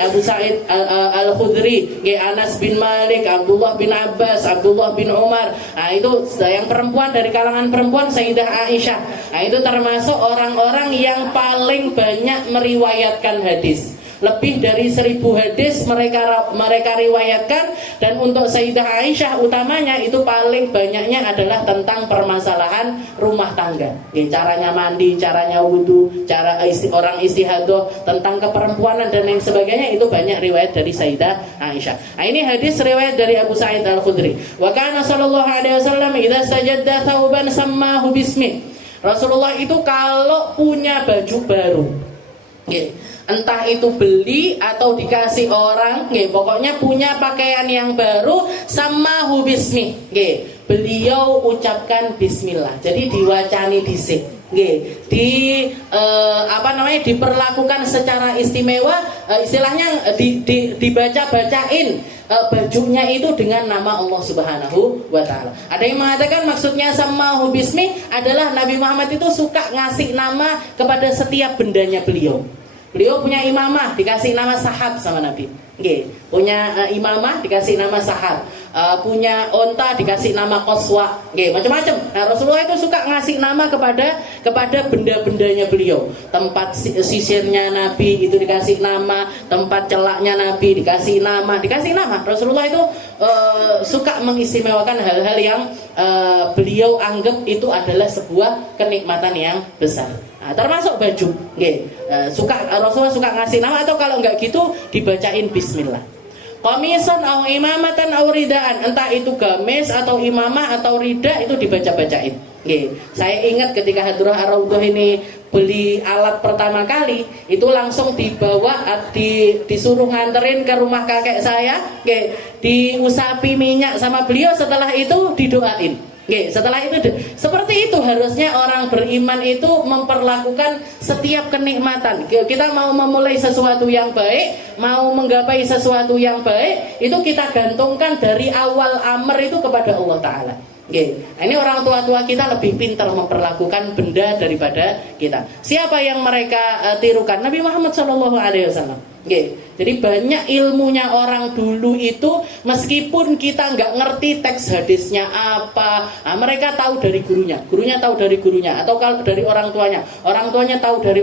Abu Sa'id Al-Khudri, Anas bin Malik, Abdullah bin Abbas, Abdullah bin Umar. Nah, itu yang perempuan, dari kalangan perempuan Sayyidah Aisyah. Nah, itu termasuk orang-orang yang paling banyak meriwayatkan hadis. Lebih dari 1000 hadis mereka riwayatkan. Dan untuk Sayyidah Aisyah utamanya itu paling banyaknya adalah tentang permasalahan rumah tangga. Caranya mandi, caranya wudu, cara orang istihadah, tentang keperempuanan dan lain sebagainya. Itu banyak riwayat dari Sayyidah Aisyah. Nah, ini hadis riwayat dari Abu Sa'id Al-Khudri. Wa kana sallallahu alaihi wasallam idza sajadda thawban sammahu bismi. Rasulullah itu kalau punya baju baru, entah itu beli atau dikasih orang, pokoknya punya pakaian yang baru, sammahu bismi, beliau ucapkan bismillah. Jadi diwacani dhisik, diperlakukan secara istimewa, istilahnya dibaca-bacain bajunya itu dengan nama Allah Subhanahu wa Ta'ala. Ada yang mengatakan maksudnya sammahu bismi adalah Nabi Muhammad itu suka ngasih nama kepada setiap bendanya beliau. Beliau punya imamah, dikasih nama Sahab sama Nabi. Punya imamah, dikasih nama Sahab. Punya onta, dikasih nama Qaswa. Macam-macam. Nah, Rasulullah itu suka ngasih nama kepada benda-bendanya beliau. Tempat sisirnya Nabi itu dikasih nama, tempat celaknya Nabi dikasih nama. Rasulullah itu suka mengistimewakan hal-hal yang beliau anggap itu adalah sebuah kenikmatan yang besar. Nah, termasuk baju, Rasulullah suka ngasih nama, atau kalau enggak gitu dibacain bismillah. qamisan au imamatan au ridaan, entah itu gamis atau imamah atau rida, itu dibaca-bacain. Nggih. Saya ingat ketika Hadrah Ar-Raudhah ini beli alat pertama kali, itu langsung dibawa disuruh nganterin ke rumah kakek saya, nggih, diusapi minyak sama beliau, setelah itu didoain. Oke, setelah itu seperti itu harusnya orang beriman itu memperlakukan setiap kenikmatan. Kita mau memulai sesuatu yang baik, mau menggapai sesuatu yang baik, itu kita gantungkan dari awal amr itu kepada Allah Ta'ala. Oke, ini orang tua-tua kita lebih pintar memperlakukan benda daripada kita. Siapa yang mereka tirukan? Nabi Muhammad SAW. Oke, jadi banyak ilmunya orang dulu itu, meskipun kita nggak ngerti teks hadisnya apa, mereka tahu dari gurunya tahu dari gurunya, atau kalau dari orang tuanya tahu dari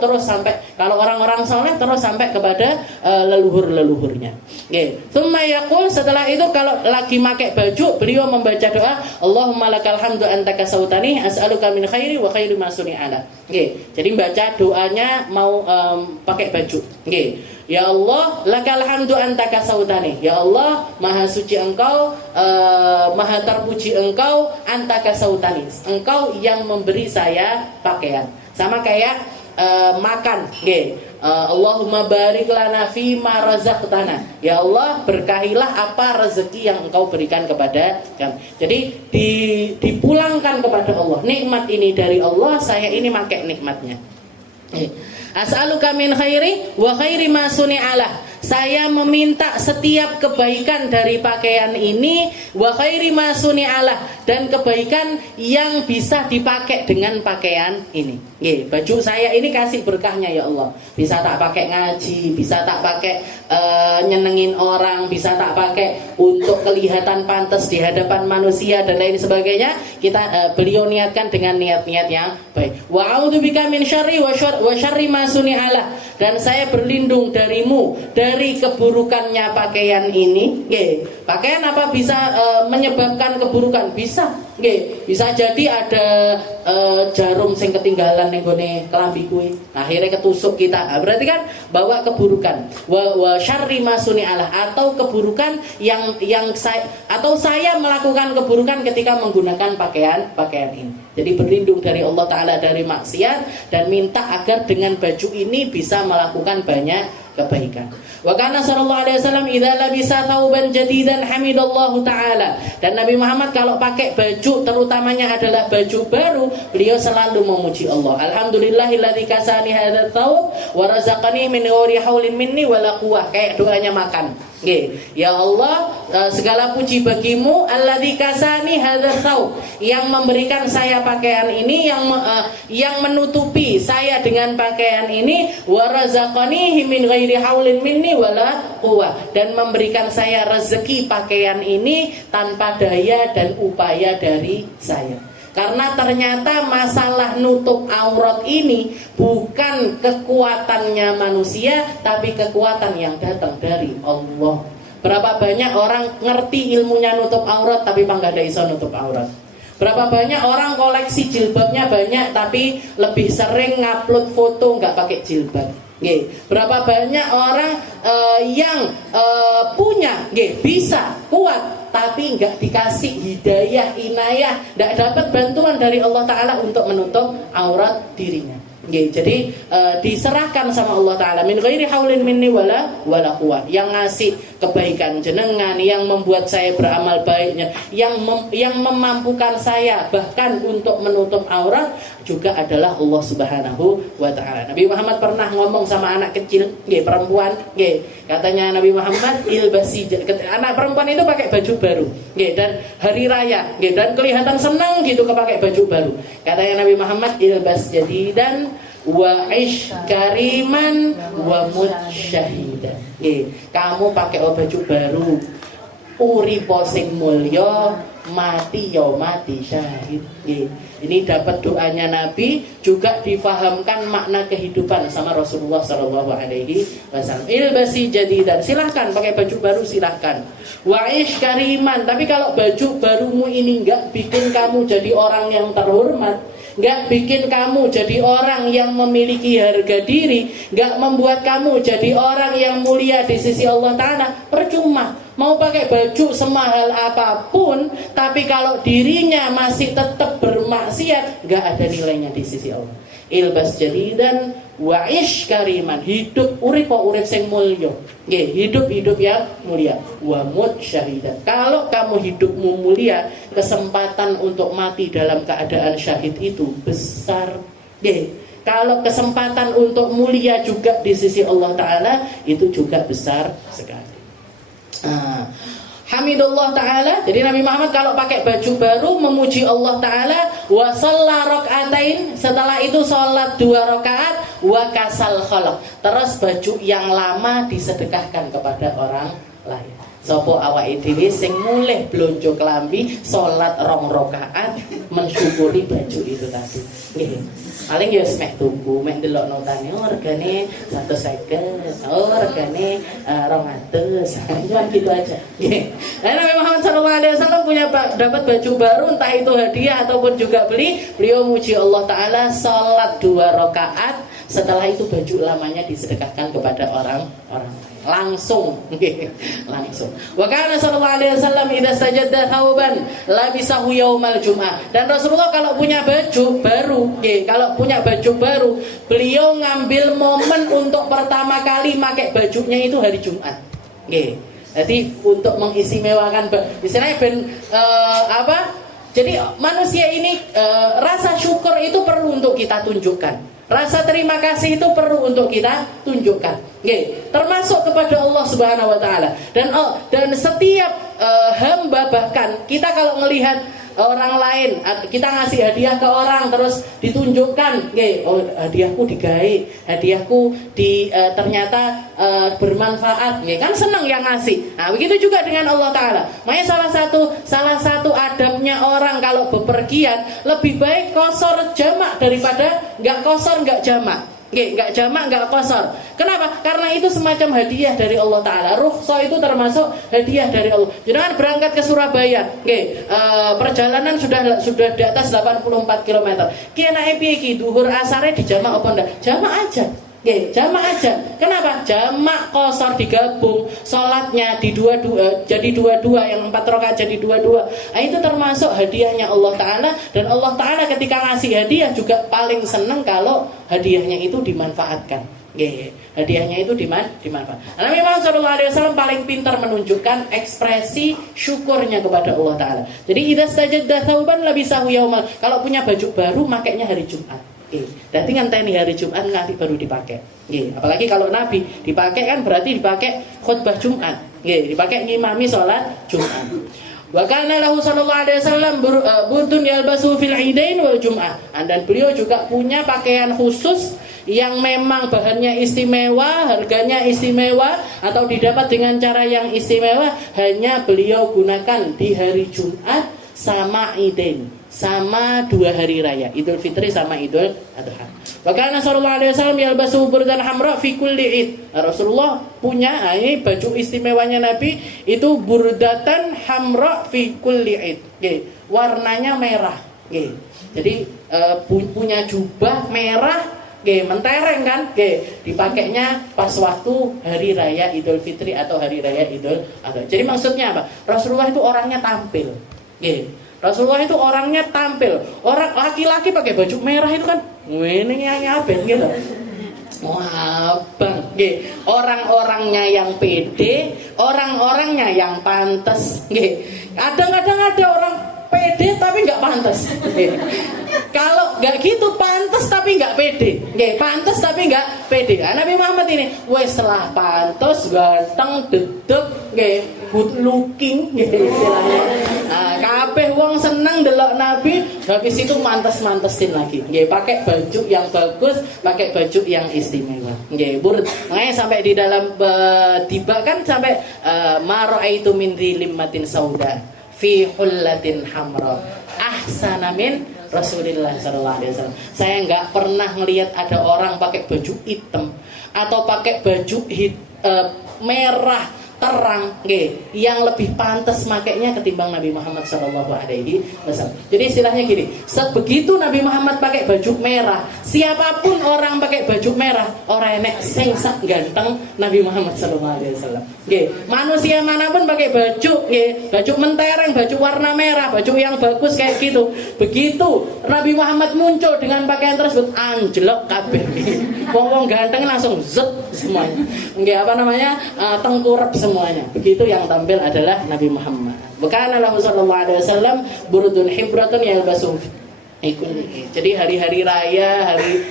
terus sampai, kalau orang-orang soleh terus sampai kepada leluhur-leluhurnya. Oke, tsumma yaqul, setelah itu kalau lagi pakai baju, beliau membaca doa, Allahumma lakal hamdu anta kasautani as'aluka min khairi wa khairi ma suni'ala. Oke, jadi baca doanya mau pakai baju. Oke. Ya Allah, lakal hamdu anta kasautani. Ya Allah, maha suci Engkau, maha terpuji Engkau, anta kasautani. Engkau yang memberi saya pakaian. Sama kayak makan. Nggih. Allahumma barik lana fi ma razaqtana. Ya Allah, berkahilah apa rezeki yang Engkau berikan kepada kami. Jadi dipulangkan kepada Allah. Nikmat ini dari Allah, saya ini pakai nikmatnya. As'aluka min khairi wa khairi ma suni'alah. Saya meminta setiap kebaikan dari pakaian ini, wa khairi ma suni'alah, dan kebaikan yang bisa dipakai dengan pakaian ini. Nggih, baju saya ini kasih berkahnya ya Allah. Bisa tak pakai ngaji, bisa tak pakai nyenengin orang, bisa tak pakai untuk kelihatan pantas di hadapan manusia dan lain sebagainya. Kita beliau niatkan dengan niat-niat yang baik. Wa a'udzubika min syarri wa syarri ma suni'alah, dan saya berlindung darimu dari keburukannya pakaian ini. Nggih, pakaian apa bisa menyebabkan keburukan? Bisa. Nggih, bisa jadi ada jarum sing ketinggalan ning gone kelambi kuwi. Akhirnya ketusuk kita. Berarti kan bawa keburukan. Wa syarri ma suni'alah, atau keburukan yang saya melakukan keburukan ketika menggunakan pakaian ini. Jadi berlindung dari Allah Ta'ala dari maksiat, dan minta agar dengan baju ini bisa melakukan banyak kebaikan. Wa kana sallallahu alaihi wasallam idza labisa thawban jadidan hamidallahu ta'ala. Dan Nabi Muhammad kalau pakai baju, terutamanya adalah baju baru, beliau selalu memuji Allah. Alhamdulillahilladzi kasani hadzal thawb wa razaqani min ghairi haulin minni wala quwwah. Kayak doanya makan. Nggih. Ya Allah, segala puji bagimu, alladzi kasani hadzal thawb, yang memberikan saya pakaian ini, yang menutupi saya dengan pakaian ini, wa razaqani min ghairi haulin minni wala quwwah, dan memberikan saya rezeki pakaian ini tanpa daya dan upaya dari saya. Karena ternyata masalah nutup aurat ini bukan kekuatannya manusia, tapi kekuatan yang datang dari Allah. Berapa banyak orang ngerti ilmunya nutup aurat tapi nggak ada iso nutup aurat. Berapa banyak orang koleksi jilbabnya banyak tapi lebih sering ngupload foto nggak pakai jilbab. Berapa banyak orang yang punya, bisa, kuat, tapi nggak dikasih hidayah, inayah, nggak dapat bantuan dari Allah Ta'ala untuk menutup aurat dirinya. Jadi diserahkan sama Allah Ta'ala, min ghairi haulin minni wala quwwah, yang ngasih kebaikan jenengan, yang membuat saya beramal baiknya, yang memampukan saya bahkan untuk menutup aurat juga adalah Allah Subhanahu wa Ta'ala. Nabi Muhammad pernah ngomong sama anak kecil, perempuan, katanya Nabi Muhammad, ilbasi, anak perempuan itu pakai baju baru, dan hari raya, dan kelihatan senang gitu pakai baju baru. Katanya Nabi Muhammad, ilbas jadidan wa ish kariman wa mut syahidan. Kamu pakai baju baru, uripo sing mulya, mati ya mati syahid. Ini dapat doanya Nabi, juga difahamkan makna kehidupan sama Rasulullah Shallallahu Alaihi Wasallam. Ilbasi jadidan, silahkan pakai baju baru, silahkan. Wa'ish kariman, tapi kalau baju barumu ini enggak bikin kamu jadi orang yang terhormat, nggak bikin kamu jadi orang yang memiliki harga diri, nggak membuat kamu jadi orang yang mulia di sisi Allah Ta'ala, percuma. Mau pakai baju semahal apapun, tapi kalau dirinya masih tetap bermaksiat, nggak ada nilainya di sisi Allah. Ilbas jadidan wa'ish kariman, hidup urip sing mulya. Nggih, hidup yang mulia. Wa mut syahidan. Kalau kamu hidupmu mulia, kesempatan untuk mati dalam keadaan syahid itu besar. Nggih. Kalau kesempatan untuk mulia juga di sisi Allah Ta'ala, itu juga besar sekali. Hamidullah Ta'ala. Jadi Nabi Muhammad kalau pakai baju baru memuji Allah Ta'ala. Wa shalla rak'atain, setelah itu sholat 2 rakaat. Wa kasal khalaq, terus baju yang lama disedekahkan kepada orang lain. Sopo awake dhewe sing mulih blonjo klambi salat 2 rakaat mensyukuri baju itu tadi. Nggih. Paling ya meh tuku, meh delok notane regane 150, regane 200. Cuma gitu aja. Nggih. Nah, Nabi Muhammad SAW punya dapat baju baru, entah itu hadiah ataupun juga beli. Beliau muji Allah Ta'ala, salat 2 rakaat, setelah itu baju lamanya disedekahkan kepada orang langsung. Langsung. Wa kana sallallahu alaihi wasallam idza sajada thawban labisahu yaumal jum'ah. Dan Rasulullah kalau punya baju baru, kalau punya baju baru, beliau ngambil momen untuk pertama kali pakai bajunya itu hari Jumat. Jadi untuk mengistimewakan, misalnya jadi manusia ini rasa syukur itu perlu untuk kita tunjukkan. Rasa terima kasih itu perlu untuk kita tunjukkan. Termasuk kepada Allah Subhanahu wa Ta'ala. Dan setiap hamba, bahkan kita kalau melihat orang lain, kita ngasih hadiah ke orang terus ditunjukkan, oh hadiahku digawe, hadiahku ternyata bermanfaat, kan senang yang ngasih. Nah begitu juga dengan Allah Ta'ala. Makanya salah satu adabnya orang kalau bepergian, lebih baik qashar jamak daripada nggak qashar nggak jamak. Nggak jamak, nggak qashar. Kenapa? Karena itu semacam hadiah dari Allah Ta'ala. Rukhsah itu termasuk hadiah dari Allah. Jangan berangkat ke Surabaya, perjalanan sudah di atas 84 km. Kena piye duhur asare di jamak apa ndak? Jamak aja. Jamak aja. Kenapa? Jamak qashar digabung, salatnya jadi dua-dua, yang 4 rakaat jadi dua-dua. Nah, itu termasuk hadiahnya Allah Ta'ala. Dan Allah Ta'ala ketika ngasih hadiah juga paling senang kalau hadiahnya itu dimanfaatkan. Hadiahnya itu dimanfaatkan. Nabi Muhammad SAW paling pintar menunjukkan ekspresi syukurnya kepada Allah Ta'ala. Jadi idza sajada thawban labisahu yaumal. Kalau punya baju baru makainya hari Jumat. Berarti ngenteni hari Jumat nganti baru dipakai. Apalagi kalau Nabi dipakai kan berarti dipakai khutbah Jumat. Dipakai ngimami sholat Jumat. Wa kana lahu sallallahu alaihi wasallam buntun yalbasu fil idain wal jum'ah. Dan beliau juga punya pakaian khusus yang memang bahannya istimewa, harganya istimewa, atau didapat dengan cara yang istimewa, hanya beliau gunakan di hari Jumat sama Idain, sama 2 hari raya, Idul Fitri sama Idul Adha. Bahkan Rasulullah SAW yalbasu burdan hamra fi kulli id. Rasulullah punya ini baju istimewanya Nabi itu burdatan hamra fi kulli id. Warnanya merah. Jadi punya jubah merah, mentereng kan, dipakainya pas waktu hari raya Idul Fitri atau hari raya Idul Adha. Jadi maksudnya apa? Rasulullah itu orangnya tampil. Rasulullah itu orangnya tampil. Orang laki-laki pakai baju merah itu kan ini yang abeng gitu. Wah, bang, orang-orangnya yang pede, orang-orangnya yang pantas. Kadang-kadang ada orang pede tapi nggak pantas. Kalau nggak gitu pantas tapi nggak pede. Pantas tapi nggak pede. Nabi Muhammad ini wes lah pantas, ganteng, dedek, good looking, istilahnya. Kabeh wong seneng delok Nabi, habis itu mantes-mantesin lagi. Pakai baju yang bagus, pakai baju yang istimewa. Makanya sampai di dalam tiba kan sampai mara'aitu min limmatin sauda fi hullatin hamra ahsana min Rasulullah SAW. Saya nggak pernah ngelihat ada orang pakai baju hitam atau pakai baju merah terang, yang lebih pantas makainya ketimbang Nabi Muhammad SAW. Jadi istilahnya gini, begitu Nabi Muhammad pakai baju merah, siapapun orang pakai baju merah, orang enek sing sak ganteng Nabi Muhammad SAW. Manusia manapun pakai baju, baju mentereng, baju warna merah, baju yang bagus kayak gitu. Begitu Nabi Muhammad muncul dengan pakaian tersebut, anjlok kabeh. Wong-wong ganteng langsung zet semuanya. Tengkurap semuanya. Begitu yang tampil adalah Nabi Muhammad. Bukan Allah sallallahu alaihi wasallam burudun hibratun yalbasu. Jadi hari-hari raya, hari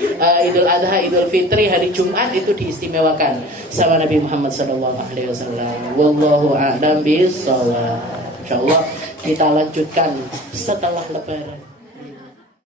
Idul Adha, Idul Fitri, hari Jumat itu diistimewakan sama Nabi Muhammad sallallahu alaihi wasallam. Wallahu a'lam bishawab. Insyaallah kita lanjutkan setelah Lebaran.